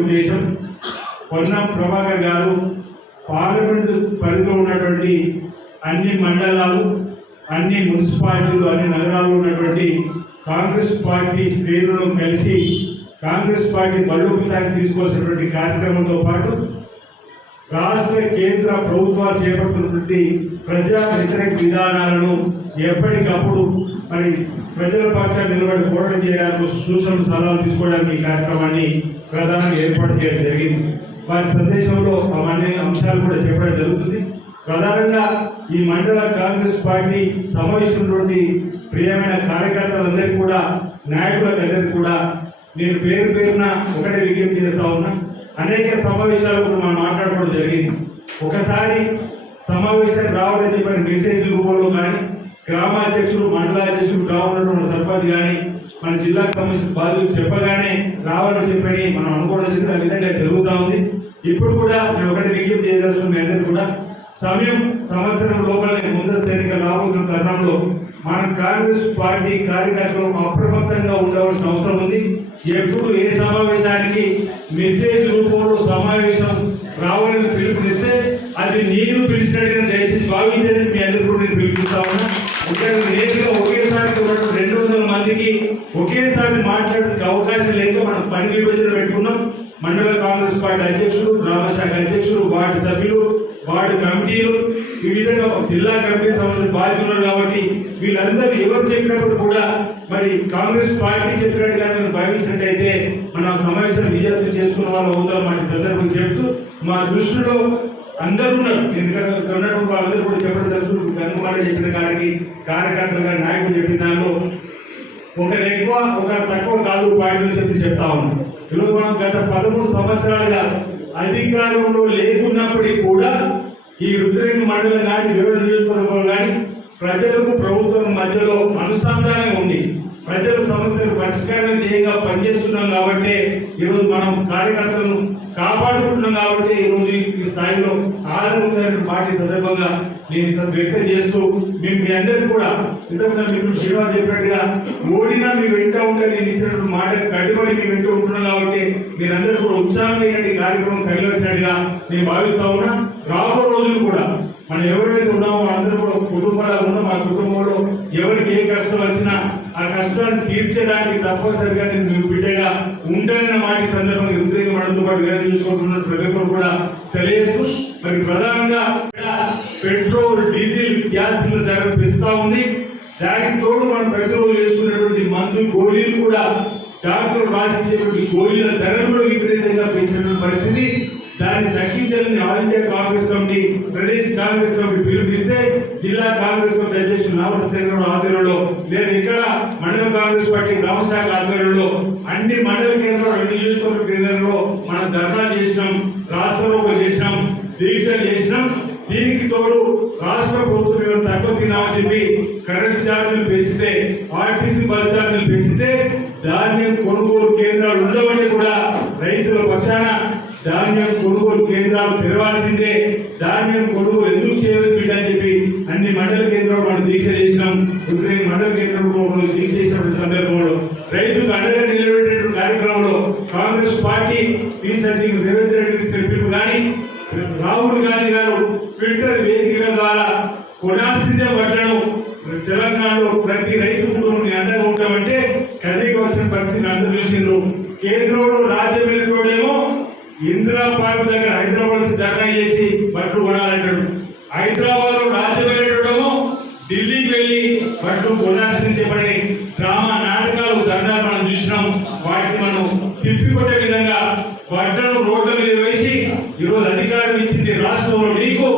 ఉద్దేశం పొన్నం ప్రభాకర్ గారు పార్లమెంటు పరిధిలో ఉన్నటువంటి అన్ని మండలాలు, అన్ని మున్సిపాలిటీలు, అన్ని నగరాల్లో ఉన్నటువంటి కాంగ్రెస్ పార్టీ శ్రేణులను కలిసి కాంగ్రెస్ పార్టీ బలోపేతానికి తీసుకోవాల్సినటువంటి కార్యక్రమంతో పాటు రాష్ట్ర కేంద్ర ప్రభుత్వాలు చేపడుతున్నటువంటి ప్రజా వ్యతిరేక విధానాలను ఎప్పటికప్పుడు మరి ప్రజల పక్షాన్ని నిలబడి పోరాటం చేయడానికి సూచనలు సలహాలు తీసుకోవడానికి ఈ కార్యక్రమాన్ని ప్రధానంగా ఏర్పాటు చేయడం జరిగింది. వారి సందేశంలో అవన్నీ అంశాలు కూడా చెప్పడం జరుగుతుంది. ప్రధానంగా ఈ మండల కాంగ్రెస్ పార్టీ సమావేశంలోని ప్రియమైన కార్యకర్తలందరికీ కూడా, నాయకులందరికీ కూడా నేను పేరు పేరున ఒకటే విజ్ఞప్తి చేస్తా ఉన్నా. అనేక సమావేశాలు మనం మాట్లాడుకోవడం జరిగింది. ఒకసారి సమావేశం రావాలని చెప్పిన మెసేజ్ రూపంలో కానీ, గ్రామాధ్యక్షులు, మండలాధ్యక్షులు, రావాలన్న సర్పంచ్ కానీ మన జిల్లాకు సంబంధించిన బాధ్యతలు చెప్పగానే రావాలని చెప్పని మనం అనుకోవడం జరిగింది. ఆ విధంగా జరుగుతూ ఉంది. ఇప్పుడు కూడా నేను ఒకటి విజ్ఞప్తి చేయదలుచుకున్న మీ అందరికీ కూడా సమయం సంవత్సరం లోపలనే ముందస్తు ఎన్నికలు రాబోతున్న తరుణంలో మనం కాంగ్రెస్ పార్టీ కార్యకర్తలు అప్రమత్తంగా ఉండవలసిన అవసరం ఉంది. ఎప్పుడు ఏ సమావేశానికి మెసేజ్ రూపంలో సమావేశం రావాలని పిలుపునిస్తే అది నేను పిలిచినట్టుగా దయచేసి భావించడానికి మీ అందరూ కూడా నేను పిలుపుతా ఉన్నా. నేరుగా ఒకేసారి 200 మందికి ఒకేసారి మాట్లాడడానికి అవకాశం లేక మనం పని విభజన పెట్టుకున్నాం. మండల కాంగ్రెస్ పార్టీ అధ్యక్షులు, గ్రామ శాఖ అధ్యక్షులు, వార్డు సభ్యులు, వార్డు కమిటీలు, ఈ విధంగా జిల్లా కమిటీ సంబంధించిన బాధ్యతలు కాబట్టి వీళ్ళందరూ ఎవరు చెప్పినప్పుడు కూడా మరి కాంగ్రెస్ పార్టీ చెప్పినట్టుగా మేము భావించినట్టయితే మన సమావేశం విజయవంతం చేసుకున్న వాళ్ళు అవుతాం అనే సందర్భం చెప్తూ మా దృష్టిలో అందరూ ఉన్నారు. ఎందుకంటే ఉన్నటువంటి వాళ్ళందరూ కూడా చెప్పడం జరుగుతుంది. గంగమాడ చెప్పిన కాడికి, కార్యకర్తలు కానీ, నాయకులు చెప్పిన దానిలో ఒకరు ఎక్కువ ఒకరు తక్కువ కాదు పార్టీలు చెప్పి చెప్తా ఉన్నాం. ఈరోజు మనం గత 13 సంవత్సరాలుగా అధికారంలో లేకున్నప్పటికీ కూడా ఈ రుద్రగిరి మండలం కానీ, వివిధ నియోజకవర్గాలు కానీ ప్రజలకు ప్రభుత్వం మధ్యలో అనుసంధానంగా ఉంది. ప్రజల సమస్యలు పరిష్కారం ధ్యేయంగా పనిచేస్తున్నాం కాబట్టి ఈరోజు మనం కార్యకర్తలను కాపాడుకుంటున్నాం కాబట్టి ఈరోజు ఈ స్థాయిలో ఆదరణ పార్టీ సందర్భంగా నేను వ్యక్తం చేస్తూ మేము మీ అందరికీ కూడా ఇంతకుముందు మిత్రులు శ్రీనివాస్ చెప్పినట్టుగా ఓడినా మీ వెంట ఉంటే నేను ఇచ్చినటువంటి మాట కట్టుబడి మీ వెంట ఉంటున్నాం కాబట్టి మీరందరూ కూడా ఉత్సాహమైన కార్యక్రమం కలిగినట్టుగా నేను భావిస్తా ఉన్నా. రాబో రోజులు కూడా మనం ఎవరైతే ఉన్నామో అందరూ కూడా కుటుంబాలు ఉన్నాం. మా కుటుంబంలో ఎవరికి ఏ కష్టం వచ్చినా ఆ కష్టాన్ని తీర్చడానికి తప్పనిసరిగా నేను బిడ్డగా ఉంటానన్న మాట సందర్భంగా ఉద్రేకం మనతో పాటు వేయించుకుంటున్న ప్రతి ఒక్కరు కూడా తెలియజేస్తూ మరి ప్రధానంగా పెట్రోల్, డీజిల్, గ్యాస్ ధర పెంచుతా ఉంది. దానికి తోడు మనం ప్రతిరోజు చేసుకునేటువంటి మందు, గోళీలు కూడా డాక్టర్లు రాసించేటువంటి గోళీల ధరలు కూడా విపరీతంగా పెంచినటువంటి పరిస్థితి. దాన్ని తగ్గించాలని all India Congress committee, Pradesh Congress committee పిలుపునిస్తే జిల్లా కాంగ్రెస్ కమిటీ అధ్యక్షుడు నామపత్ర ఆధ్వర్యంలో లేదా ఇక్కడ మండల కాంగ్రెస్ పార్టీ గ్రామ శాఖ ఆధ్వర్యంలో అన్ని మండల కేంద్రాలు, 2 నియోజకవర్గ కేంద్రంలో మనం ధర్నాలు చేసినాం, రాష్ట్రంలో చేసినాం, దీక్షలు చేసినాం. దీనికి తోడు రాష్ట్ర ప్రభుత్వం తక్కువ తినామని చెప్పి కరెంట్ ఛార్జీలు పెంచితే, ఆర్టీసీ బస్ ఛార్జీలు పెంచితే ధాన్యం కొనుగోలు కేంద్రాలు ఉండవని కూడా రైతుల పక్షాన ధాన్యం కొనుగోలు కేంద్రాలు తెరవాల్సిందే, ధాన్యం కొనుగోలు ఎందుకు చేయలేదు బిడ్డ అని చెప్పి అన్ని మండల కేంద్రాలు మనం దీక్ష చేసినాం. మండల కేంద్రంలో దీక్ష చేసిన సందర్భంలో రైతుకు అండగా నిలబెట్టే కార్యక్రమంలో కాంగ్రెస్ పార్టీ రేవంత్ రెడ్డి పిలుపు కానీ, రాహుల్ గాంధీ గారు ట్విట్టర్ వేదికల ద్వారా కొనాల్సిందే వడ్లను తెలంగాణలో ప్రతి రైతు కుటుంబం అండగా ఉంటామంటే కలిగవలసిన పరిస్థితి అందరూ చూసిండ్రు. కేంద్రంలో రాజ్యమేమో ఇందిరా పార్క్ దగ్గర హైదరాబాద్ ధర్నా చేసి బట్లు కొనాలంటాడు. హైదరాబాద్ లో రాజ్యమేమో ఢిల్లీకి వెళ్ళి బట్లు కొనాల్సింది చెప్పని డ్రామా నాటకాలు, ధర్నాలు మనం చూసినాం. వాటిని మనం తిప్పికొట్టే విధంగా బట్టలు రోడ్ల మీద వేసి ఈరోజు అధికారం ఇచ్చింది రాష్ట్రంలో నీకు,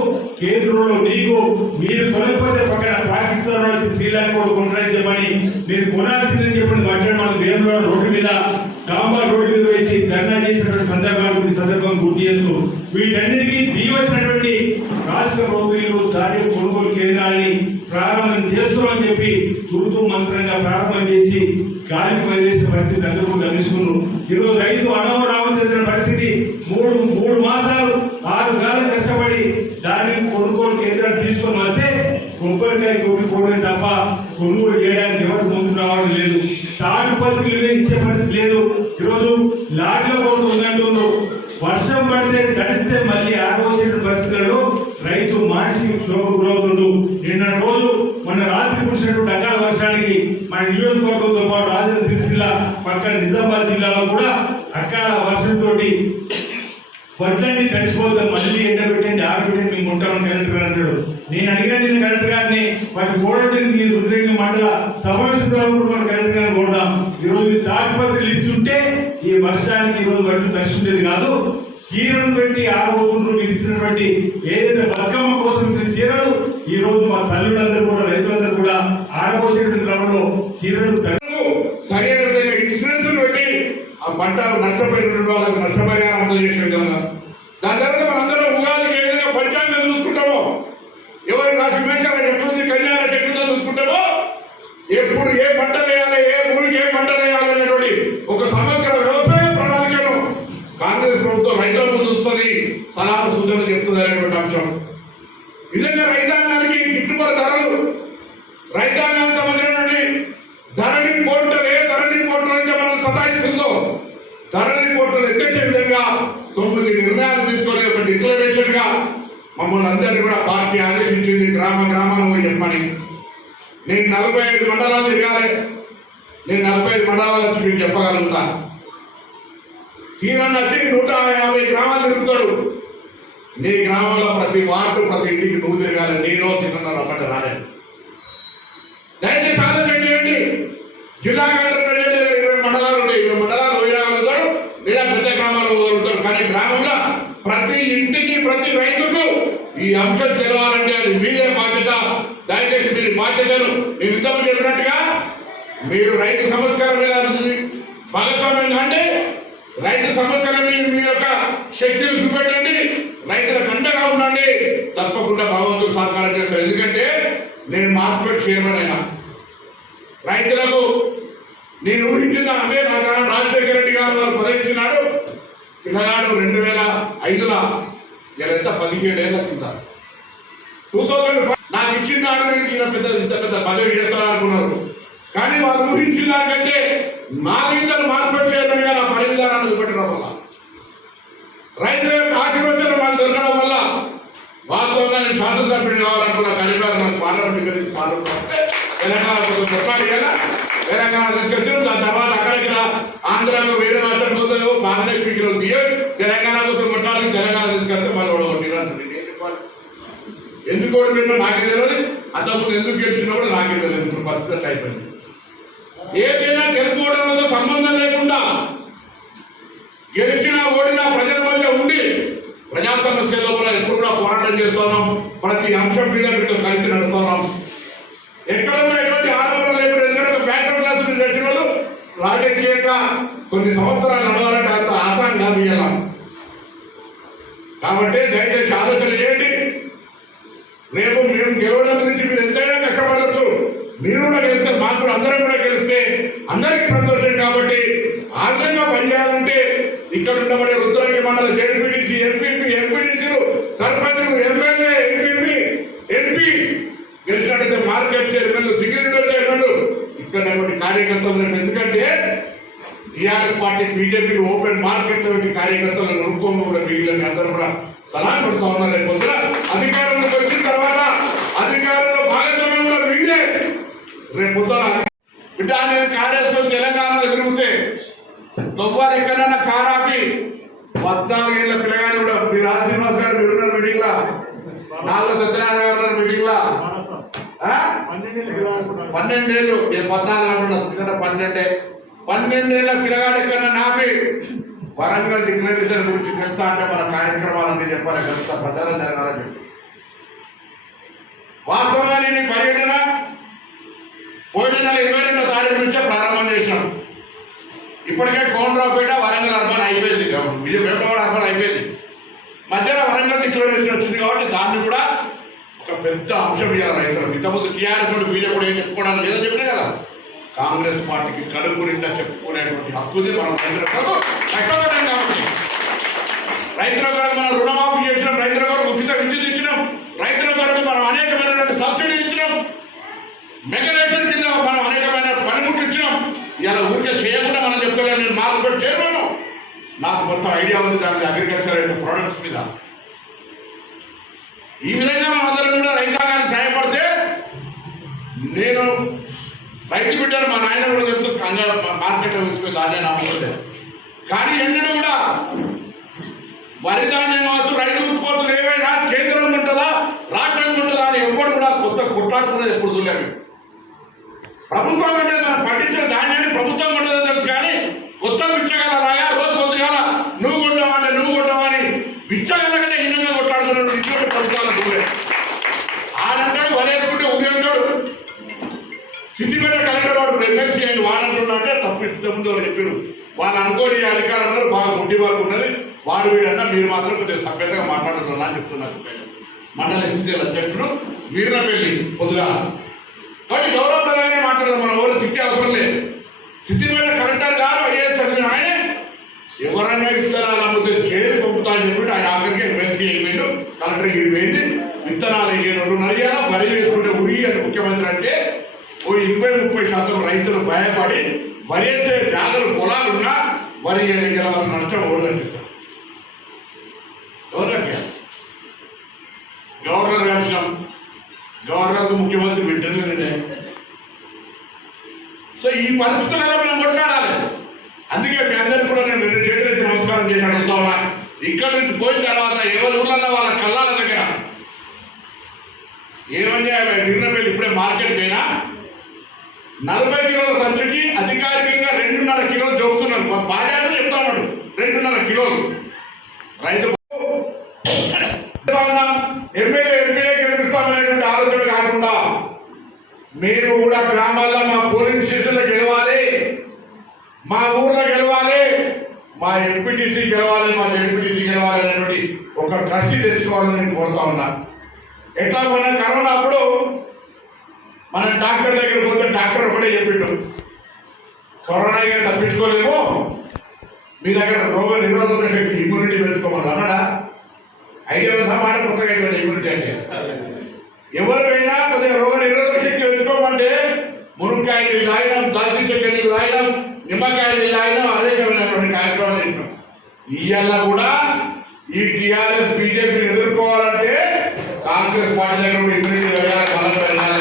కేంద్రంలో నీకు, మీరు కొనకపోతే పక్కన పాకిస్తాన్ వచ్చి శ్రీలంక కూడా కొనరని చెప్పని మీరు కొనాల్సిందని చెప్పిన బట్టలు మనం వేముల రోడ్డు మీద, డాంబర్ రోడ్డు మీద వేసి ధర్నా చేసినటువంటి సందర్భాలు సందర్భం గుర్తు చేస్తూ వీటన్నిటికీ దీవచ్చినటువంటి రాష్ట్ర ప్రభుత్వం ధాన్యం కొనుగోలు కేంద్రాన్ని ప్రారంభం చేస్తామని చెప్పి తూతూ మంత్రంగా ప్రారంభం చేసి గాలికి వదిలేసిన పరిస్థితి అందరూ గమనిస్తున్నారు. ఈరోజు రైతు రావాల్సిన పరిస్థితి 3 మాసాలు 6 కాలం కష్టపడి ధాన్యం కొనుగోలు కేంద్రాలు తీసుకొని వస్తే కొబ్బరికాయ కొనుక్కోవడం తప్ప కొనుగోలు చేయడానికి ఎవరు ముందుకు రావడం లేదు. తాడు పత్రికలు ఇచ్చే పరిస్థితి లేదు. ఈరోజు లాడ్లో కొనుగోలు ఉందంటుందో వర్షం పడితే తడిస్తే మళ్ళీ ఆరోగ్య పరిస్థితుల్లో రైతు మానసిక క్షోభకు గురవుతుండు. నిన్న రోజు మన రాత్రి కురిసినటువంటి అకాల వర్షానికి మన నియోజకవర్గంతో పాటు రాజన్న సిరిసిల్ల పక్కన నిజామాబాద్ జిల్లాలో కూడా అకాల వర్షంతో వడ్లన్నీ తడిసిపోతాం, మళ్ళీ ఎండబెట్టండి ఆరబెట్టండి మేము ఉంటామని కలెక్టర్ గారు అంటాడు. నేను అడిగాను నేను కలెక్టర్ గారిని, వాటి గోడని రుద్రంగి మండల సమావేశం మన కలెక్టర్ గారిని కోరుదాం. ఈరోజు తాటిపత్రి లిస్ట్ ఉంటే ఈ వర్షానికి ఈరోజు వడ్లు తడిసిండేది కాదు. చీరలు పెట్టి ఆరబోతుండ్రు మీరు ఇచ్చినటువంటి ఏదైతే బతుకమ్మ కోసం ఇచ్చిన చీరలు ఈ రోజు మా తల్లులందరూ కూడా రైతులందరూ కూడా ఆరబోసేటువంటి క్రమంలో చీరలు సరైన విధంగా ఇన్సూరెన్స్ పెట్టి ఆ పంట నష్టపోయిన వాళ్ళకి నష్టపరిహారం అందజేసే విధంగా. దాని తర్వాత మనందరం ఉగాదికి ఏ విధంగా పంచాంగం చూసుకుంటామో, ఎవరి రాశి మేషాలు ఎట్లుంది కళ్యాణ చెట్లుందో చూసుకుంటామో, ఎప్పుడు ఏ పంట వేయాలి, ఏ భూమికి ఏ పంట వేయాలి అనేటువంటి ఒక సమగ్ర వ్యవసాయ ప్రణాళికను కాంగ్రెస్ ప్రభుత్వం రైతుల ముందు వస్తుంది, సలహా సూచనలు చెప్తుంది అనేటువంటి అంశం. నిజంగా రైతాంగానికి గిట్టుబాటు ధరలు, రైతాంగానికి సంబంధించినటువంటి ధరణి పోర్టల్ ఏ ధరణి పోర్టల్ అయితే మనం సతాయిస్తుందో ధరణి పోర్టల్ ఎత్తేసే విధంగా 9 నిర్ణయాలు తీసుకొని ఒక డిక్లరేషన్ గా మమ్మల్ని అందరినీ కూడా పార్టీ ఆదేశించింది. గ్రామ గ్రామాల్లో పోయి చెప్పమని. నేను 45 మండలాలు తిరగాలి. నేను 45 మండలాల నుంచి మీకు చెప్పగలుగుతా. సీరన్న వచ్చి 150 గ్రామాలు తిరుగుతాడు. నీ గ్రామంలో ప్రతి వార్డు ప్రతి ఇంటికి నువ్వు తిరగాలి. నేను సీరన్న రమ్మని రాలేదు. దయచేసి ఆలోచన చేయండి. జిల్లా కలెక్టర్ 20 మండలాలు ఉన్నాయి. 20 మండలాలు పోయినాగలుగుతాడు, లేదా పెద్ద గ్రామాలు వదులుతాడు. కానీ గ్రామంలో ప్రతి ఇంటికి ప్రతి రైతుకు ఈ అంశం తెలవాలంటే అది మీదే బాధ్యత. దయచేసి మీరు బాధ్యతను మేము ఇంతమంది చెప్పినట్టుగా మీరు రైతు సమస్యల మీద భాగస్వామ్యం అంటే రైతు సమస్యల మీద మీ యొక్క శక్తిని చూపెట్టండి, రైతులకు అండగా ఉండండి. తప్పకుండా భగవంతుడు సహకారం చేస్తారు. ఎందుకంటే నేను మార్కెట్ చైర్మన్ అయినా రైతులకు నేను ఊహించిన అంటే నా కారణం రాజశేఖర రెడ్డి గారు వారు పదవించినాడు. పిల్లగాడు 2005లో ఎంత 17 ఏళ్ళ కింద 2005 నాకు ఇచ్చినాడు. పెద్ద ఇంత పెద్ద పదవి చేస్తారా అనుకున్నారు. కానీ వాళ్ళు ఊహించిన దానికంటే 4 ఇంతలు మార్కెట్ చైర్మన్ గా నా పని విధానాన్ని చూపెట్టడం వల్ల రైతుల యొక్క ఆశీర్వచనం నాకు దొరకడం వల్ల వాస్తవంగా నేను శాసనసభ్యుని కావాలనుకున్న కరీంనగర్ నాకు పార్లమెంట్ తెలంగాణ చెప్పాలి కదా. తెలంగాణ తీసుకొచ్చారు. దాని తర్వాత అక్కడికి ఆంధ్రాలో వేరే రాష్ట్రానికి పోతాయో బాగానే పీకిలో తీయ తెలంగాణ కోసం కొట్టాలి. తెలంగాణ తీసుకెళ్తే మళ్ళీ ఓడగొట్టిరు. ఎందుకు ఓడిపోయినా నాకే తెలియదు. అంతకుముందు ఎందుకు గెలిచినా కూడా నాకే తెలియదు. ఇప్పుడు పరిస్థితి అయిపోయింది. ఏదైనా గెలుపుకోవడంతో సంబంధం లేకుండా గెలిచినా ఓడినా ప్రజల మధ్య ఉండి ప్రజా సమస్యల్లో కూడా ఎప్పుడు కూడా పోరాటం చేస్తున్నాం. ప్రతి అంశం మీద మీతో కలిసి నడుస్తున్నాం. ఎక్కడ ఎటువంటి ఆరోపణ లేకుండా ఎందుకంటే బ్యాక్గ్రౌండ్ క్లాసులు చేసిన వాళ్ళు రాజకీయంగా కొన్ని సంవత్సరాలు నడవాలంటే అంత ఆసాన్ కాదు ఇలా. కాబట్టి దయచేసి ఆలోచన చేయండి. రేపు మేము గెలవడం గురించి మీరు ఎంతైనా కష్టపడవచ్చు. మీరు కూడా గెలిస్తే మాకు కూడా అందరం కూడా గెలిస్తే అందరికీ సంతోషం. కాబట్టి ఆ విధంగా పనిచేయాలంటే ఇక్కడ ఉండబడే రుద్రంగి మండల జెడ్పీటీసీ, ఎంపీపీ, ఎంపీటీసీలు, సర్పంచులు, ఎమ్మెల్యే, ఎంపీ గెలిచినట్టయితే మార్కెట్ చైర్మన్లు, సెక్యూరిటీ చైర్మన్లు ఇక్కడ కార్యకర్తలు. ఎందుకంటే TRS party BJP open market లో కార్యకర్తలను నడుపుకోవడం కూడా వీళ్ళని అందరూ కూడా సలహా పెడుతూ ఉన్నారు. రేపు పొద్దున అధికారంలోకి వచ్చిన తర్వాత అధికారంలో భాగస్వామ్యంలో వీళ్ళే రేపు పొద్దున బిడ్డ నేను కారేసులో తెలంగాణలో తిరిగితే తొవ్వాలి ఎక్కడైనా కారాకి 14 ఏళ్ళ పిల్లగాని కూడా మీ శ్రీనివాస్ గారు మీరున్నారు మీటింగ్ లా, 4 సత్యనారాయణ గారు మీటింగ్ లా 12 ఏళ్ళు 14 12 ఏళ్ళ పిల్లగాడు ఎక్కడైనా నాపి వరంగల్ డిక్లరేషన్ గురించి తెలుసా అంటే మన కార్యక్రమాలన్నీ చెప్పాలి. తెలుసా ప్రచారం జరగాలని చెప్పి వాస్తవంగా నేను పర్యటన పోయిన నెల 22వ తారీఖు నుంచే ప్రారంభం చేశాం. ఇప్పటికే కోనరావుపేట వరంగల్ అర్బన్ అయిపోయింది, వేమవాడ అర్బన్ అయిపోయింది. మధ్యలో వరంగల్ డిక్లరేషన్ వచ్చింది కాబట్టి దాన్ని కూడా ఒక పెద్ద అంశం ఇవ్వాలి రైతులకు. ఇంతకుముందు టీఆర్ఎస్ బీజేపీ ఏం చెప్పుకోవడానికి లేదో చెప్పినా కదా. కాంగ్రెస్ పార్టీకి కడుపు గురించి చెప్పుకునేటువంటి హక్కుది మనం రైతులకు కష్టపడ్డాం. కాబట్టి రైతుల కొరకు మనం రుణమాఫీ చేసినాం, రైతుల కొరకు ఉచిత విద్యుత్ ఇచ్చినాం, రైతుల కొరకు మనం అనేకమైనటువంటి సబ్సిడీ ఇచ్చినాం, మెకనైజేషన్ కింద మనం అనేకమైన పనిముట్లు ఇచ్చినాం. ఇలా ఊరికే చేయకుండా మనం చెప్తాను. నేను మార్కెట్ చేయను, నాకు మొత్తం ఐడియా ఉంది దాని అగ్రికల్చర్ యొక్క ప్రొడక్ట్స్ మీద. ఈ విధంగా మనం అందరం కూడా రైతాంగానికి సహాయపడితే, నేను రైతు బిడ్డను మా నాయన కూడా తెలుసు, మార్కెట్లో తీసుకుని ధాన్యాన్ని అమ్ముకుంటే, కానీ ఎన్నడూ కూడా వరి ధాన్యం కావచ్చు, రైతు ఉత్పత్తులు ఏవైనా కేంద్రం ఉంటుందా రాష్ట్రం ఉంటుందా అని ఎప్పుడు కూడా కొత్త కొట్లాడుకునేది ఎప్పుడు చూడలేము. ప్రభుత్వం అంటే మనం పండించిన ధాన్యాన్ని ప్రభుత్వం ఉంటుందని తెలుసు, కానీ కొత్త బిచ్చగలరాయా రోజు కొద్దిగాల నువ్వు కొట్టవాని బిచ్చగలగానే హీనంగా కొట్లాడుతున్నట్టు ఇటువంటి ప్రభుత్వాలు చూడలే. ఆనంటాడు వరేసుకుంటే ఉదయంటాడు. సిద్దిపేట కలెక్టర్ వాడు ఎమ్మెల్సీ అయ్యి వాడంటున్నా అంటే తప్పు ఇంతకుముందు ఎవరు చెప్పారు. వాళ్ళు అనుకోని అధికారంలో బాగా గుడ్డి వరకు ఉన్నది. వాడు వీడన్నా మీరు మాత్రం కొద్దిగా సభ్యతగా మాట్లాడుతున్నా అని చెప్తున్నారు. మండల ఎస్సీల అధ్యక్షుడు వీరనపల్లి పొద్దుగా. కాబట్టి గౌరవప్రదంగానే మాట్లాడదాం, మనం ఎవరు తిట్టే అవసరం లేదు. సిద్దిపేట కలెక్టర్ గారు ఐఏఎస్ చదివిన ఆయన ఎవరైనా విత్తనాలు అమ్మితే జైలు పంపుతా అని చెప్పి ఆయన ఆఖరికి ఎమ్మెల్సీ అయిపోయిండు, కలెక్టర్కి వెళ్ళిపోయింది. విత్తనాలు రెండున్నర వరి వేసుకుంటే ఉరి అని ముఖ్యమంత్రి అంటే ఓ 20-30% రైతులు భయపడి వరి వేసే జాగలు పొలాలున్నా వరి వాళ్ళ నష్టం ఎవరు కనిపిస్తారు? ఎవరు కట్టారు? గవర్నర్ అంశం, గవర్నర్కు ముఖ్యమంత్రి వెంటనే. సో ఈ పరిస్థితులలో మనం కొట్లాడాలి. అందుకే మీ అందరికీ కూడా నేను 2 చేతులైతే నమస్కారం చేసి అడుగుతా ఉన్నా. ఇక్కడి నుంచి పోయిన తర్వాత ఎవరి ఊళ్ళల్లో వాళ్ళ కళ్ళాల దగ్గర ఏమని వీరనపల్లి ఇప్పుడే మార్కెట్ పోయినా 40 కిలోల సంచుకి అధికారికంగా 2.5 కిలోలు జోపుతున్నారు. బాగా చెప్తా ఉన్నాడు, 2.5 కిలోలు. రైతు ఎమ్మెల్యే ఎంపీలే గెలిపిస్తామనేటువంటి ఆలోచన కాకుండా మేము కూడా గ్రామాల్లో మా పోలింగ్ స్టేషన్లో గెలవాలి, మా ఊర్లో గెలవాలి, మా ఎంపీటీసీ గెలవాలి, మా ఎంపీటీసీ గెలవాలి అనేటువంటి ఒక కసి తెచ్చుకోవాలని నేను కోరుతా ఉన్నా. ఎట్లా మన కరోనా అప్పుడు మన డాక్టర్ దగ్గర పోతే డాక్టర్ ఒకటే చెప్పిండు, కరోనా తప్పించుకోలేము, మీ దగ్గర రోగ నిరోధక శక్తి ఇమ్యూనిటీ పెంచుకోమని అన్నాడా? ఐడియా ఉందా మాట? కొత్తగా ఇమ్యూనిటీ అంటే ఎవరికైనా కొద్దిగా రోగ నిరోధక శక్తి పెంచుకోమంటే మునక్కాయ నీళ్ళు తాగినాం, దాల్చిన చెక్క నీళ్ళు తాగినాం, నిమ్మకాయ నీళ్ళు తాగినాం, అనేకమైనటువంటి కార్యక్రమాలు చేసినాం. ఇవాళ కూడా ఈ టీఆర్ఎస్ బీజేపీని ఎదుర్కోవాలంటే కాంగ్రెస్ పార్టీ దగ్గర ఇమ్యూనిటీ వెళ్ళాలి, బలం వెళ్ళాలి.